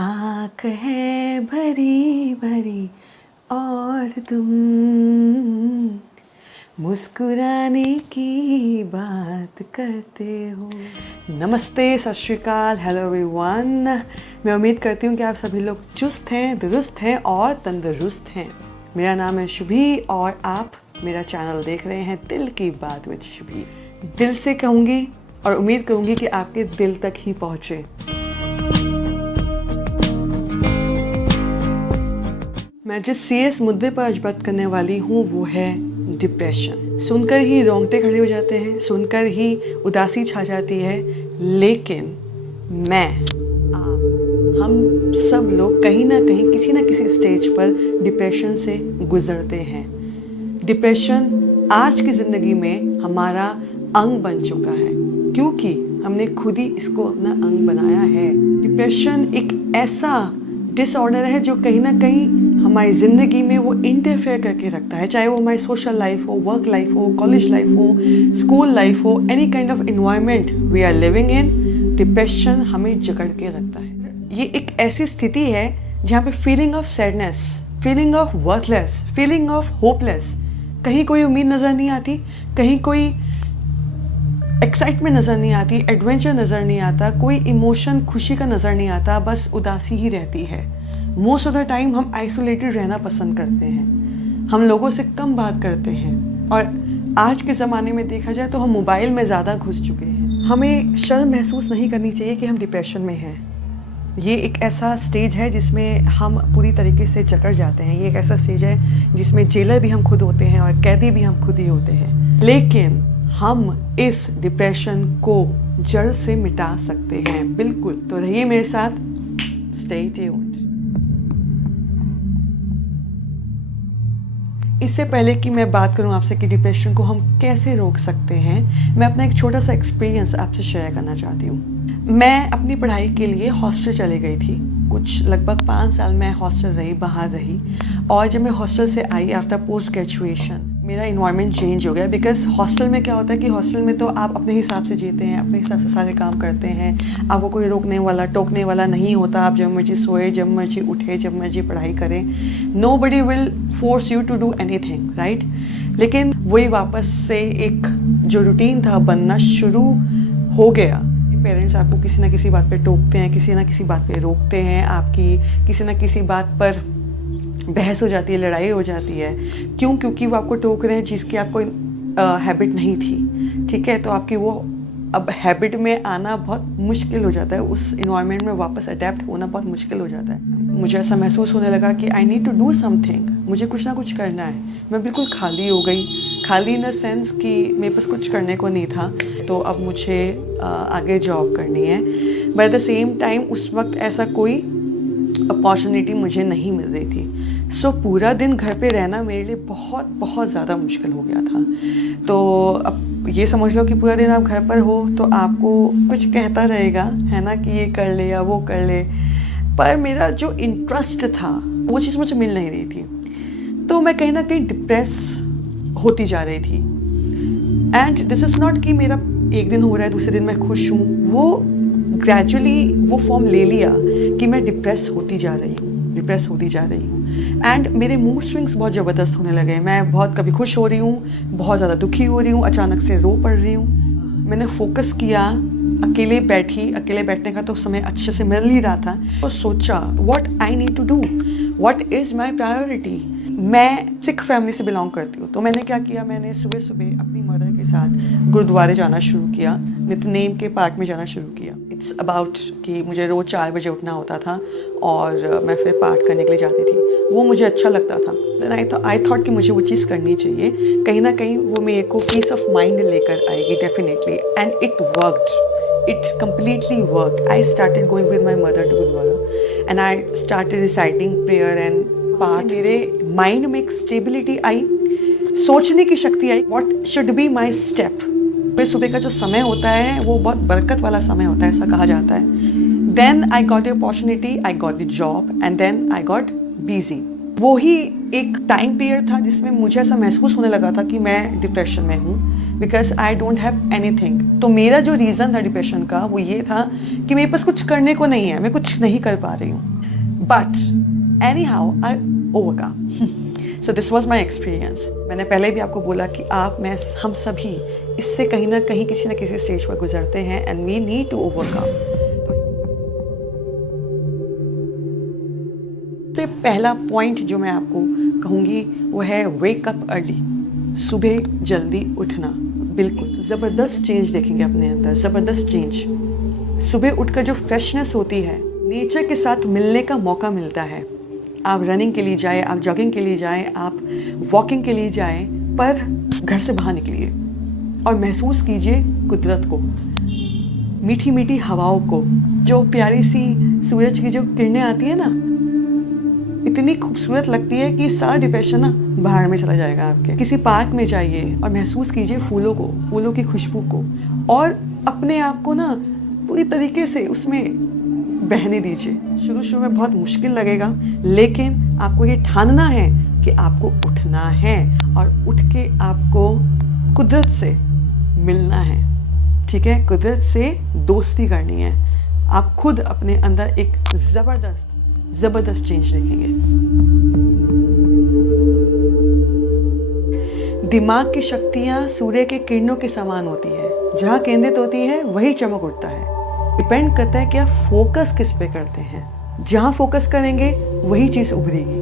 आँख है भरी भरी और तुम मुस्कुराने की बात करते हो। नमस्ते, सत श्री अकाल, हेलो एवरीवन। मैं उम्मीद करती हूँ कि आप सभी लोग चुस्त हैं, दुरुस्त हैं और तंदुरुस्त हैं। मेरा नाम है शुभी और आप मेरा चैनल देख रहे हैं दिल की बात विद शुभी। दिल से कहूँगी और उम्मीद करूँगी कि आपके दिल तक ही पहुँचे। मैं जिस सीरियस मुद्दे पर आज बात करने वाली हूँ वो है डिप्रेशन। सुनकर ही रोंगटे खड़े हो जाते हैं, सुनकर ही उदासी छा जाती है, लेकिन हम सब लोग कहीं ना कहीं किसी ना किसी स्टेज पर डिप्रेशन से गुजरते हैं। डिप्रेशन आज की ज़िंदगी में हमारा अंग बन चुका है क्योंकि हमने खुद ही इसको अपना अंग बनाया है। डिप्रेशन एक ऐसा डिसऑर्डर है जो कहीं ना कहीं हमारी ज़िंदगी में वो इंटरफेयर करके रखता है, चाहे वो हमारी सोशल लाइफ हो, वर्क लाइफ हो, कॉलेज लाइफ हो, स्कूल लाइफ हो, any kind of environment we are living in. Depression हमें जकड़ के रखता है। ये एक ऐसी स्थिति है जहाँ पे feeling of sadness, feeling of worthless, feeling of hopeless, कहीं कोई उम्मीद नज़र नहीं आती, कहीं कोई एक्साइटमेंट नज़र नहीं आती, एडवेंचर नज़र नहीं आता, कोई इमोशन खुशी का नज़र नहीं आता, बस उदासी ही रहती है। मोस्ट ऑफ द टाइम हम आइसोलेटेड रहना पसंद करते हैं, हम लोगों से कम बात करते हैं और आज के ज़माने में देखा जाए तो हम मोबाइल में ज़्यादा घुस चुके हैं। हमें शर्म महसूस नहीं करनी चाहिए कि हम डिप्रेशन में हैं। ये एक ऐसा स्टेज है जिसमें हम पूरी तरीके से जकड़ जाते हैं। ये एक ऐसा स्टेज है जिसमें जेलर भी हम खुद होते हैं और कैदी भी हम खुद ही होते हैं, लेकिन हम इस डिप्रेशन को जड़ से मिटा सकते हैं। बिल्कुल, तो रहिए मेरे साथ, स्टे ट्यून्ड। इससे पहले कि मैं बात करूं आपसे कि डिप्रेशन को हम कैसे रोक सकते हैं, मैं अपना एक छोटा सा एक्सपीरियंस आपसे शेयर करना चाहती हूँ। मैं अपनी पढ़ाई के लिए हॉस्टल चली गई थी। कुछ लगभग 5 साल मैं हॉस्टल रही, बाहर रही, और जब मैं हॉस्टल से आई आफ्टर पोस्ट ग्रेजुएशन, मेरा इन्वायरमेंट चेंज हो गया। बिकॉज हॉस्टल में क्या होता है कि हॉस्टल में तो आप अपने हिसाब से जीते हैं, अपने हिसाब से सारे काम करते हैं, आपको कोई रोकने वाला टोकने वाला नहीं होता। आप जब मर्जी सोए, जब मर्जी उठे, जब मर्जी पढ़ाई करें, nobody will force you to do anything, right. लेकिन वही वापस से एक जो रूटीन था बनना शुरू हो गया। पेरेंट्स आपको किसी ना किसी बात पे टोकते हैं, किसी ना किसी बात पे रोकते हैं, आपकी किसी ना किसी बात पर बहस हो जाती है, लड़ाई हो जाती है। क्यों? क्योंकि वो आपको टोक रहे हैं जिसकी आपको हैबिट नहीं थी, ठीक है। तो आपकी वो अब हैबिट में आना बहुत मुश्किल हो जाता है, उस इन्वायरमेंट में वापस अडेप्ट होना बहुत मुश्किल हो जाता है। मुझे ऐसा महसूस होने लगा कि I need to do something, मुझे कुछ ना कुछ करना है। मैं बिल्कुल खाली हो गई, खाली इन द सेंस कि मेरे पास कुछ करने को नहीं था। तो अब मुझे आगे जॉब करनी है, but at the same time उस वक्त ऐसा कोई अपॉर्चुनिटी मुझे नहीं मिल रही थी। सो पूरा दिन घर पे रहना मेरे लिए बहुत बहुत ज़्यादा मुश्किल हो गया था। तो अब ये समझ लो कि पूरा दिन आप घर पर हो तो आपको कुछ कहता रहेगा, है ना, कि ये कर ले या वो कर ले, पर मेरा जो इंटरेस्ट था वो चीज़ मुझे मिल नहीं रही थी। तो मैं कहीं ना कहीं डिप्रेस होती जा रही थी। एंड दिस इज़ नॉट कि मेरा एक दिन हो रहा है दूसरे दिन मैं खुश हूँ, वो ग्रेजुअली वो फॉर्म ले लिया कि मैं डिप्रेस होती जा रही हूँ। एंड मेरे मूड स्विंग्स बहुत ज़बरदस्त होने लगे। मैं बहुत कभी खुश हो रही हूँ, बहुत ज़्यादा दुखी हो रही हूँ, अचानक से रो पड़ रही हूँ। मैंने फोकस किया, अकेले बैठने का तो समय अच्छे से मिल नहीं रहा था। तो सोचा what I need to do, what is my priority. मैं सिख फैमिली से बिलोंग करती हूँ, तो मैंने क्या किया, मैंने सुबह सुबह अपनी मदर के साथ गुरुद्वारे जाना शुरू किया, नित्यनेम के पाठ में जाना शुरू किया। इट्स अबाउट कि मुझे रोज़ 4 बजे उठना होता था और मैं फिर पाठ करने के लिए जाती थी। वो मुझे अच्छा लगता था। देन आई थॉट कि मुझे वो चीज़ करनी चाहिए, कहीं ना कहीं वो मेरे को पीस ऑफ माइंड लेकर आएगी definitely. And it worked, it completely worked. I started going with my mother to Gurdwara and I started reciting prayer and पाठ। मेरे माइंड में एक स्टेबिलिटी आई, सोचने की शक्ति आई, what should be my step. सुबह का जो समय होता है वो बहुत बरकत वाला समय होता है, ऐसा कहा जाता है। Then I got the opportunity, I got the job and then I got busy. वो ही एक टाइम पीरियड था जिसमें मुझे ऐसा महसूस होने लगा था कि मैं डिप्रेशन में हूँ, because I don't have anything. तो मेरा जो रीज़न था डिप्रेशन का वो ये था कि मेरे पास कुछ करने को नहीं है, मैं कुछ नहीं कर पा रही हूँ। But any how I overcome. So this was my experience. मैंने पहले भी आपको बोला कि हम सभी इससे कहीं ना कहीं किसी न किसी स्टेज पर गुजरते हैं and we need to overcome. सबसे पहला पॉइंट जो मैं आपको कहूँगी वो है वेक अप अर्ली, सुबह जल्दी उठना। बिल्कुल ज़बरदस्त चेंज देखेंगे अपने अंदर, ज़बरदस्त चेंज। सुबह उठकर जो फ्रेशनेस होती है, नेचर के साथ मिलने का मौका मिलता है। आप रनिंग के लिए जाएं, आप जॉगिंग के लिए जाएं, आप वॉकिंग के लिए जाएं, पर घर से बाहर निकलिए और महसूस कीजिए कुदरत को, मीठी मीठी हवाओं को, जो प्यारी सी सूरज की जो किरणें आती है ना, इतनी खूबसूरत लगती है कि सारा डिप्रेशन ना बाहर में चला जाएगा आपके। किसी पार्क में जाइए और महसूस कीजिए फूलों को, फूलों की खुशबू को, और अपने आप को ना पूरी तरीके से उसमें बहने दीजिए। शुरू शुरू में बहुत मुश्किल लगेगा, लेकिन आपको ये ठानना है कि आपको उठना है और उठ के आपको कुदरत से मिलना है। ठीक है, कुदरत से दोस्ती करनी है। आप खुद अपने अंदर एक ज़बरदस्त चेंज देखेंगे। दिमाग की शक्तियाँ सूर्य के किरणों के समान होती है, जहाँ केंद्रित होती है वही चमक उठता है। डिपेंड करता है कि आप फोकस किस पे करते हैं। जहाँ फोकस करेंगे वही चीज़ उभरेगी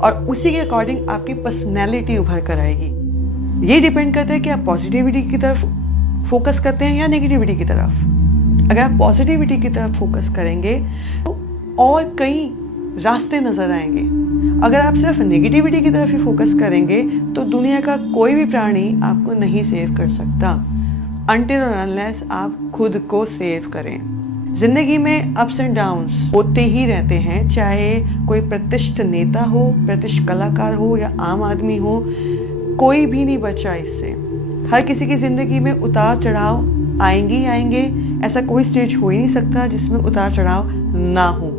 और उसी के अकॉर्डिंग आपकी पर्सनैलिटी उभर कर आएगी। ये डिपेंड करता है कि आप पॉजिटिविटी की तरफ फोकस करते हैं या नेगेटिविटी की तरफ। अगर आप पॉजिटिविटी की तरफ फोकस करेंगे तो और कई रास्ते नज़र आएंगे। अगर आप सिर्फ नेगेटिविटी की तरफ ही फोकस करेंगे तो दुनिया का कोई भी प्राणी आपको नहीं सेव कर सकता, अनटिल और अनलेस आप खुद को सेव करें। ज़िंदगी में अप्स एंड डाउन्स होते ही रहते हैं, चाहे कोई प्रतिष्ठित नेता हो, प्रतिष्ठित कलाकार हो या आम आदमी हो, कोई भी नहीं बचा इससे। हर किसी की ज़िंदगी में उतार चढ़ाव आएंगे ही आएंगे। ऐसा कोई स्टेज हो ही नहीं सकता जिसमें उतार चढ़ाव ना हो।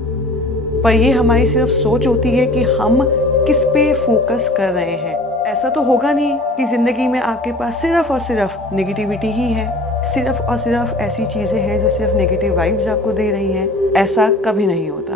पर ये हमारी सिर्फ सोच होती है कि हम किस पे फोकस कर रहे हैं। ऐसा तो होगा नहीं कि ज़िंदगी में आपके पास सिर्फ और सिर्फ नेगेटिविटी ही है, सिर्फ और सिर्फ ऐसी चीज़ें हैं जो सिर्फ नेगेटिव वाइब्स आपको दे रही हैं। ऐसा कभी नहीं होता।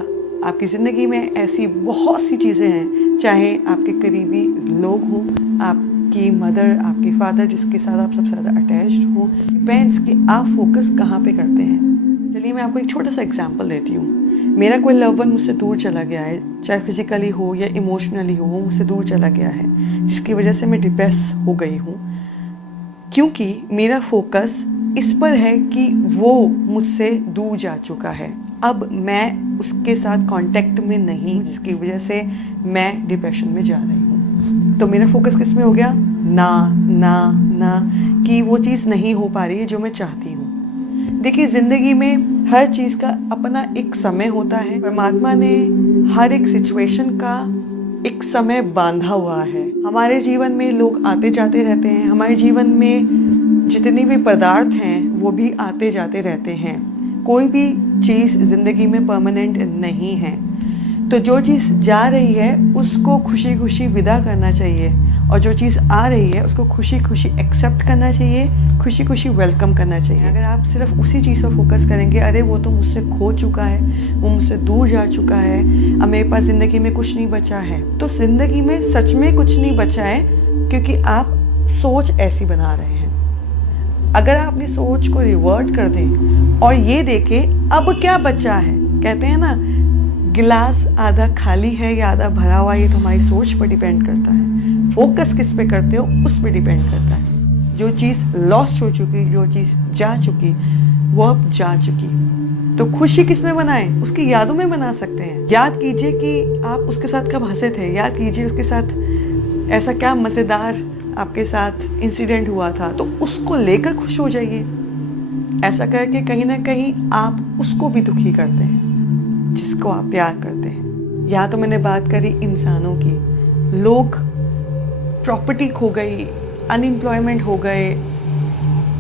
आपकी ज़िंदगी में ऐसी बहुत सी चीज़ें हैं, चाहे आपके करीबी लोग हों, आपकी मदर, आपके फादर, जिसके साथ आप सबसे ज़्यादा अटैच्ड हो। डिपेंड्स कि आप फोकस कहाँ पे करते हैं। चलिए मैं आपको एक छोटा सा एग्जांपल देती हूँ। मेरा कोई लव वन मुझसे दूर चला गया है, चाहे फिजिकली हो या इमोशनली हो, वो मुझसे दूर चला गया है, जिसकी वजह से मैं डिप्रेस हो गई हूँ, क्योंकि मेरा फोकस इस पर है कि वो मुझसे दूर जा चुका है। अब मैं उसके साथ कांटेक्ट में नहीं, जिसकी वजह से मैं डिप्रेशन में जा रही हूँ। तो मेरा फोकस किस में हो गया? ना कि वो चीज़ नहीं हो पा रही है जो मैं चाहती हूँ। देखिए, ज़िंदगी में हर चीज़ का अपना एक समय होता है। परमात्मा ने हर एक सिचुएशन का एक समय बांधा हुआ है। हमारे जीवन में लोग आते जाते रहते हैं, हमारे जीवन में जितने भी पदार्थ हैं वो भी आते जाते रहते हैं। कोई भी चीज़ ज़िंदगी में परमानेंट नहीं है। तो जो चीज़ जा रही है उसको खुशी खुशी विदा करना चाहिए, और जो चीज़ आ रही है उसको खुशी खुशी एक्सेप्ट करना चाहिए, खुशी खुशी वेलकम करना चाहिए। अगर आप सिर्फ उसी चीज़ पर फोकस करेंगे, अरे वो तो मुझसे खो चुका है, वो मुझसे दूर जा चुका है, अब मेरे पास ज़िंदगी में कुछ नहीं बचा है, तो ज़िंदगी में सच में कुछ नहीं बचा है, क्योंकि आप सोच ऐसी बना रहे हैं। अगर आप अपनी सोच को रिवर्ट कर दें और ये देखें अब क्या बचा है, कहते हैं ना गिलास आधा खाली है या आधा भरा हुआ, ये तो हमारी सोच पर डिपेंड करता है। फोकस किस पे करते हो उस पे डिपेंड करता है। जो चीज़ लॉस्ट हो चुकी, जो चीज़ जा चुकी, वो अब जा चुकी। तो खुशी किस में बनाएं? उसकी यादों में बना सकते हैं। याद कीजिए कि आप उसके साथ कब हंसे थे, याद कीजिए उसके साथ ऐसा क्या मज़ेदार आपके साथ इंसिडेंट हुआ था, तो उसको लेकर खुश हो जाइए। ऐसा करके कहीं ना कहीं आप उसको भी दुखी करते हैं जिसको आप प्यार करते हैं। या तो मैंने बात करी इंसानों की, लोग प्रॉपर्टी खो गई, अनएम्प्लॉयमेंट हो गए,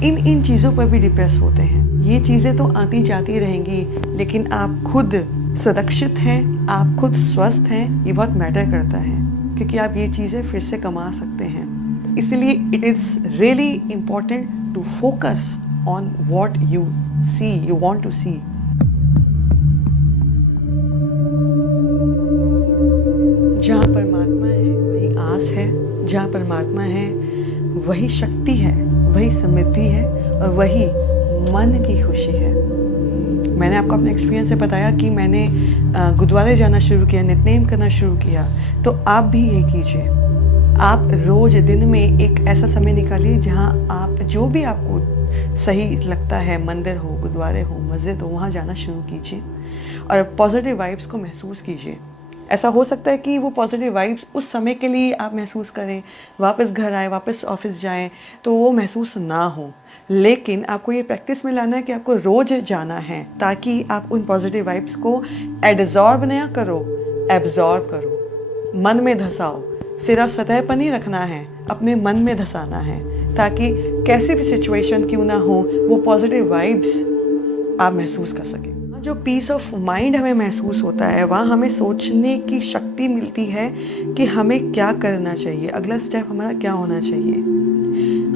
इन चीज़ों पर भी डिप्रेस होते हैं। ये चीज़ें तो आती जाती रहेंगी, लेकिन आप खुद सुरक्षित हैं, आप खुद स्वस्थ हैं, ये बहुत मैटर करता है, क्योंकि आप ये चीज़ें फिर से कमा सकते हैं। इसलिए it is really important to focus on what you see, you want to see. जहाँ परमात्मा है वही आस है, जहाँ परमात्मा है वही शक्ति है, वही समृद्धि है और वही मन की खुशी है। मैंने आपको अपने एक्सपीरियंस से बताया कि मैंने गुरुद्वारे जाना शुरू किया, नितनेम करना शुरू किया, तो आप भी ये कीजिए। आप रोज़ दिन में एक ऐसा समय निकालिए जहाँ आप जो भी आपको सही लगता है, मंदिर हो, गुरुद्वारे हो, मस्जिद हो, वहाँ जाना शुरू कीजिए और पॉजिटिव वाइब्स को महसूस कीजिए। ऐसा हो सकता है कि वो पॉजिटिव वाइब्स उस समय के लिए आप महसूस करें, वापस घर आए, वापस ऑफिस जाएं तो वो महसूस ना हो, लेकिन आपको ये प्रैक्टिस में लाना है कि आपको रोज़ जाना है, ताकि आप उन पॉजिटिव वाइब्स को एडजॉर्ब ना करो, एब्जॉर्ब करो, मन में धसाओ। सिर्फ सतह पर नहीं रखना है, अपने मन में धसाना है, ताकि कैसी भी सिचुएशन क्यों ना हो वो पॉजिटिव वाइब्स आप महसूस कर सकें। जो पीस ऑफ माइंड हमें महसूस होता है, वहाँ हमें सोचने की शक्ति मिलती है कि हमें क्या करना चाहिए, अगला स्टेप हमारा क्या होना चाहिए।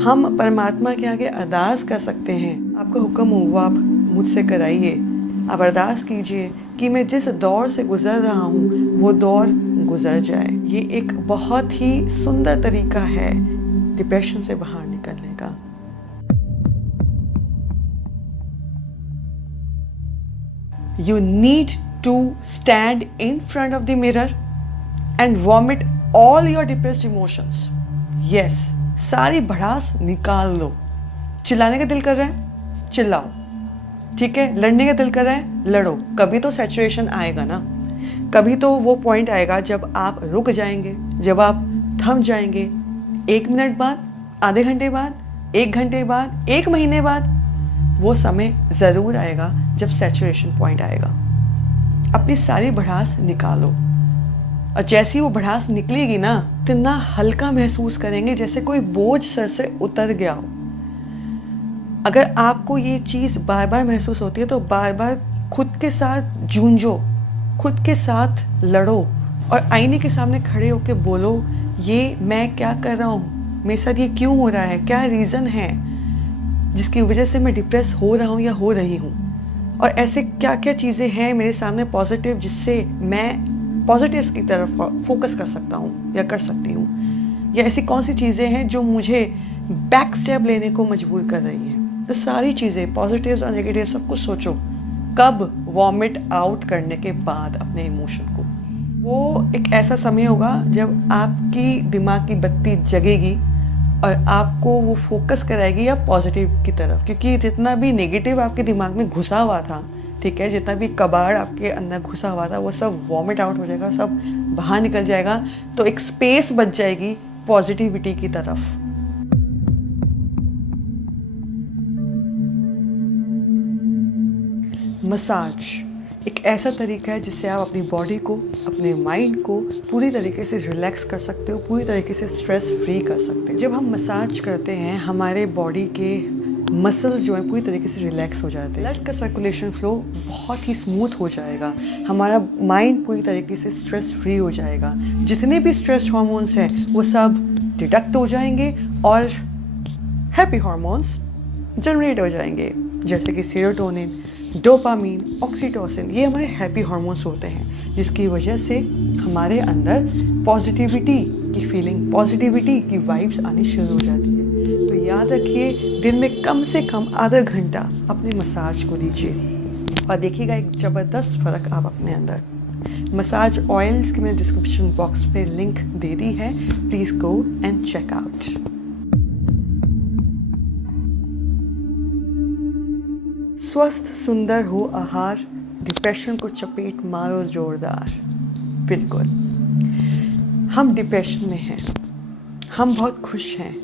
हम परमात्मा के आगे अरदास कर सकते हैं, आपका हुक्म हो वो आप मुझसे कराइए। आप अरदास कीजिए कि मैं जिस दौर से गुज़र रहा हूँ वो दौर गुज़र जाए। ये एक बहुत ही सुंदर तरीका है डिप्रेशन से बाहर निकलने का। You need to stand in front of the mirror and vomit all your depressed emotions. Yes, सारी भड़ास निकाल लो। चिल्लाने का दिल कर रहा है, चिल्लाओ, ठीक है। लड़ने का दिल कर रहा है, लड़ो। कभी तो सैचुरेशन आएगा ना, कभी तो वो पॉइंट आएगा जब आप रुक जाएंगे, जब आप थम जाएंगे। 1 मिनट बाद, आधे घंटे बाद, 1 घंटे बाद, 1 महीने बाद, वो समय ज़रूर आएगा जब सैचुरेशन पॉइंट आएगा। अपनी सारी भड़ास निकालो और जैसी वो भड़ास निकलेगी ना, इतना हल्का महसूस करेंगे जैसे कोई बोझ सर से उतर गया हो। अगर आपको ये चीज़ बार बार महसूस होती है तो बार बार खुद के साथ जूझो, खुद के साथ लड़ो और आईने के सामने खड़े होकर बोलो, ये मैं क्या कर रहा हूँ, मेरे साथ ये क्यों हो रहा है, क्या रीज़न है जिसकी वजह से मैं डिप्रेस हो रहा हूँ या हो रही हूँ, और ऐसे क्या क्या चीज़ें हैं मेरे सामने पॉजिटिव जिससे मैं पॉजिटिव की तरफ फोकस कर सकता हूँ या कर सकती हूँ, या ऐसी कौन सी चीज़ें हैं जो मुझे बैक स्टेप लेने को मजबूर कर रही हैं। तो सारी चीज़ें पॉजिटिव और नेगेटिव सब कुछ सोचो। कब? वॉमिट आउट करने के बाद अपने इमोशन को। वो एक ऐसा समय होगा जब आपकी दिमाग की बत्ती जगेगी और आपको वो फोकस कराएगी या पॉजिटिव की तरफ, क्योंकि जितना भी नेगेटिव आपके दिमाग में घुसा हुआ था, ठीक है, जितना भी कबाड़ आपके अंदर घुसा हुआ था वो सब वॉमिट आउट हो जाएगा, सब बाहर निकल जाएगा, तो एक स्पेस बच जाएगी पॉजिटिविटी की तरफ। मसाज एक ऐसा तरीका है जिससे आप अपनी बॉडी को, अपने माइंड को पूरी तरीके से रिलैक्स कर सकते हो, पूरी तरीके से स्ट्रेस फ्री कर सकते हो। जब हम मसाज करते हैं हमारे बॉडी के मसल्स जो हैं पूरी तरीके से रिलैक्स हो जाते हैं, ब्लड का सर्कुलेशन फ्लो बहुत ही स्मूथ हो जाएगा, हमारा माइंड पूरी तरीके से स्ट्रेस फ्री हो जाएगा, जितने भी स्ट्रेस हार्मोन्स हैं वो सब डिडक्ट हो जाएंगे और हैप्पी हार्मोन्स जनरेट हो जाएंगे, जैसे कि सेरोटोनिन, डोपामीन, ऑक्सीटोसिन। ये हमारे हैप्पी हार्मोन्स होते हैं, जिसकी वजह से हमारे अंदर पॉजिटिविटी की फीलिंग, पॉजिटिविटी की वाइब्स आनी शुरू हो जाती है। तो याद रखिए, दिन में कम से कम आधा घंटा अपने मसाज को दीजिए और देखिएगा एक ज़बरदस्त फ़र्क आप अपने अंदर। मसाज ऑयल्स की मैंने डिस्क्रिप्शन बॉक्स पे लिंक दे दी है, please go and check out. स्वस्थ सुंदर हो आहार, डिप्रेशन को चपेट मारो जोरदार। बिल्कुल, हम डिप्रेशन में हैं, हम बहुत खुश हैं,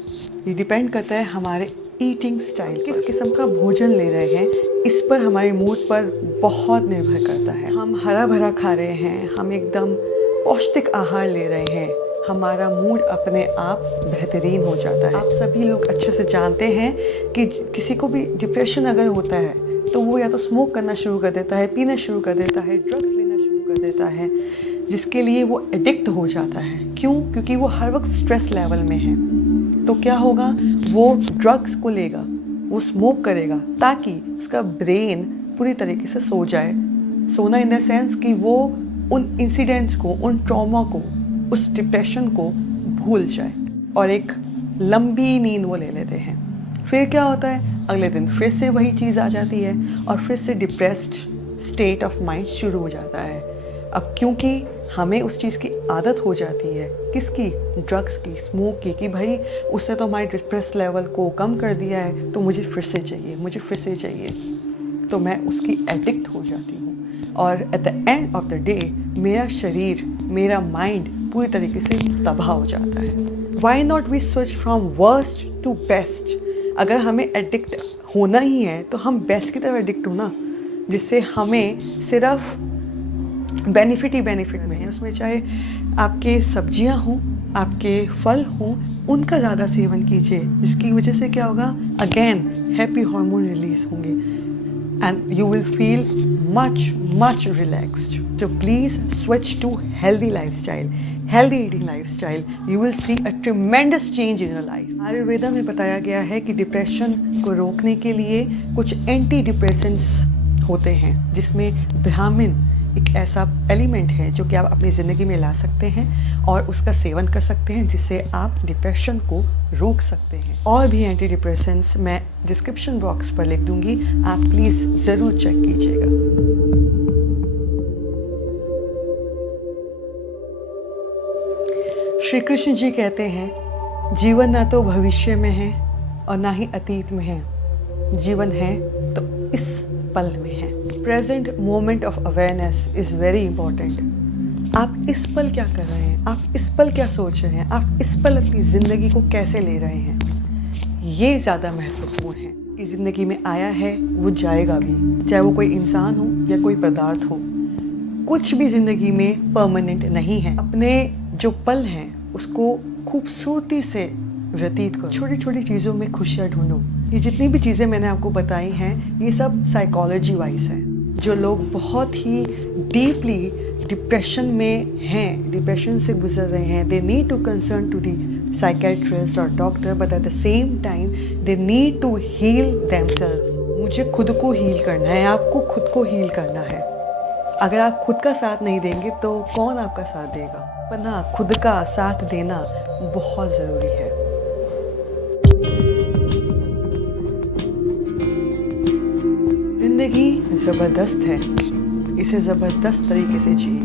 ये डिपेंड करता है हमारे ईटिंग स्टाइल, किस किस्म का भोजन ले रहे हैं, इस पर हमारे मूड पर बहुत निर्भर करता है। हम हरा भरा खा रहे हैं, हम एकदम पौष्टिक आहार ले रहे हैं, हमारा मूड अपने आप बेहतरीन हो जाता है। आप सभी लोग अच्छे से जानते हैं कि किसी को भी डिप्रेशन अगर होता है तो वो या तो स्मोक करना शुरू कर देता है, पीना शुरू कर देता है, ड्रग्स लेना शुरू कर देता है, जिसके लिए वो एडिक्ट हो जाता है। क्यों? क्योंकि वो हर वक्त स्ट्रेस लेवल में है। तो क्या होगा, वो ड्रग्स को लेगा, वो स्मोक करेगा ताकि उसका ब्रेन पूरी तरीके से सो जाए। सोना इन द सेंस कि वो उन इंसिडेंट्स को, उन ट्रॉमा को, उस डिप्रेशन को भूल जाए और एक लंबी नींद वो ले लेते हैं। फिर क्या होता है, अगले दिन फिर से वही चीज़ आ जाती है और फिर से डिप्रेस्ड स्टेट ऑफ माइंड शुरू हो जाता है। अब क्योंकि हमें उस चीज़ की आदत हो जाती है, किसकी? ड्रग्स की, स्मोक की, कि भाई उसने तो हमारे डिप्रेस लेवल को कम कर दिया है, तो मुझे फिर से चाहिए, मुझे फिर से चाहिए, तो मैं उसकी एडिक्ट हो जाती हूँ। और at the end of the day मेरा शरीर, मेरा माइंड पूरी तरीके से तबाह हो जाता है। Why not we switch from worst to best? अगर हमें एडिक्ट होना ही है तो हम बेस्ट की तरफ एडिक्ट हो ना, जिससे हमें सिर्फ बेनिफिट ही बेनिफिट में है। उसमें चाहे आपके सब्जियां हों, आपके फल हों, उनका ज़्यादा सेवन कीजिए, जिसकी वजह से क्या होगा, अगेन हैप्पी हार्मोन रिलीज होंगे and you will feel much relaxed. So please switch to healthy lifestyle, healthy eating lifestyle. You will see a tremendous change in your life. Ayurveda में बताया गया है कि डिप्रेशन को रोकने के लिए कुछ एंटी डिप्रेसेंट्स होते हैं, जिसमें ब्राह्मण एक ऐसा एलिमेंट है जो कि आप अपनी ज़िंदगी में ला सकते हैं और उसका सेवन कर सकते हैं, जिससे आप डिप्रेशन को रोक सकते हैं। और भी एंटी डिप्रेसेंट्स मैं डिस्क्रिप्शन बॉक्स पर लिख दूंगी, आप प्लीज़ ज़रूर चेक कीजिएगा। श्री कृष्ण जी कहते हैं, जीवन ना तो भविष्य में है और ना ही अतीत में है, जीवन है तो इस पल में है। Present moment of awareness is very important. आप इस पल क्या कर रहे हैं, आप इस पल क्या सोच रहे हैं, आप इस पल अपनी ज़िंदगी को कैसे ले रहे हैं, ये ज़्यादा महत्वपूर्ण है। कि ज़िंदगी में आया है वो जाएगा भी, चाहे वो कोई इंसान हो या कोई पदार्थ हो। कुछ भी ज़िंदगी में परमानेंट नहीं है। अपने जो पल हैं उसको खूबसूरती से व्यतीत करो, छोटी छोटी चीज़ों में खुशियाँ ढूंढो। ये जितनी भी चीज़ें मैंने आपको बताई हैं, ये सब साइकोलॉजी वाइज है। जो लोग बहुत ही डीपली डिप्रेशन में हैं, डिप्रेशन से गुजर रहे हैं, they need to concern to the psychiatrist और doctor, but at the same time they need to heal themselves. मुझे खुद को हील करना है, आपको खुद को हील करना है। अगर आप खुद का साथ नहीं देंगे तो कौन आपका साथ देगा? पर ना, खुद का साथ देना बहुत ज़रूरी है। ज़िंदगी ज़बरदस्त है, इसे ज़बरदस्त तरीके से जिए,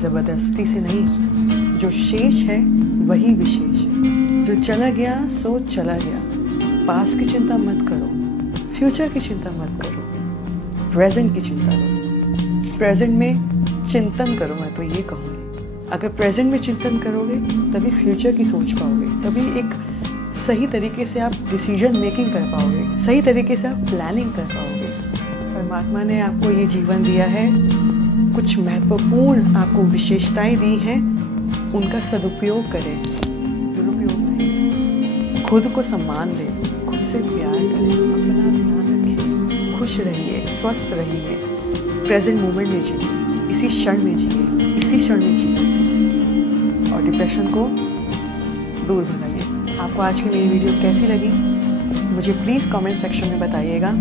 ज़बरदस्ती से नहीं। जो शेष है वही विशेष है। जो चला गया सो चला गया। पास की चिंता मत करो, फ्यूचर की चिंता मत करो, प्रेजेंट की चिंता करो। प्रेजेंट में चिंतन करो, मैं तो ये कहूँगी। अगर प्रेजेंट में चिंतन करोगे तभी फ्यूचर की सोच पाओगे, तभी एक सही तरीके से आप डिसीजन मेकिंग कर पाओगे, सही तरीके से आप प्लानिंग कर पाओगे। परमात्मा ने आपको ये जीवन दिया है, कुछ महत्वपूर्ण आपको विशेषताएं दी हैं, उनका सदुपयोग करें, दुरुपयोग नहीं। खुद को सम्मान दें, खुद से प्यार करें, अपना ध्यान रखें, खुश रहिए, स्वस्थ रहिए, प्रेजेंट मोमेंट में जिए, इसी क्षण में जिए, इसी क्षण में जिए और डिप्रेशन को दूर भगाइए। आपको आज की मेरी वीडियो कैसी लगी मुझे प्लीज़ कमेंट सेक्शन में बताइएगा।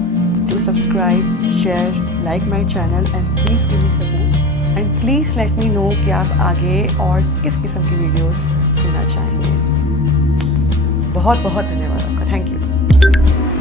Do subscribe, share, like my channel and please give me support and please let me know कि आप आगे और किस किस्म की वीडियोस सुनना चाहेंगे। बहुत बहुत धन्यवाद आपका, थैंक यू।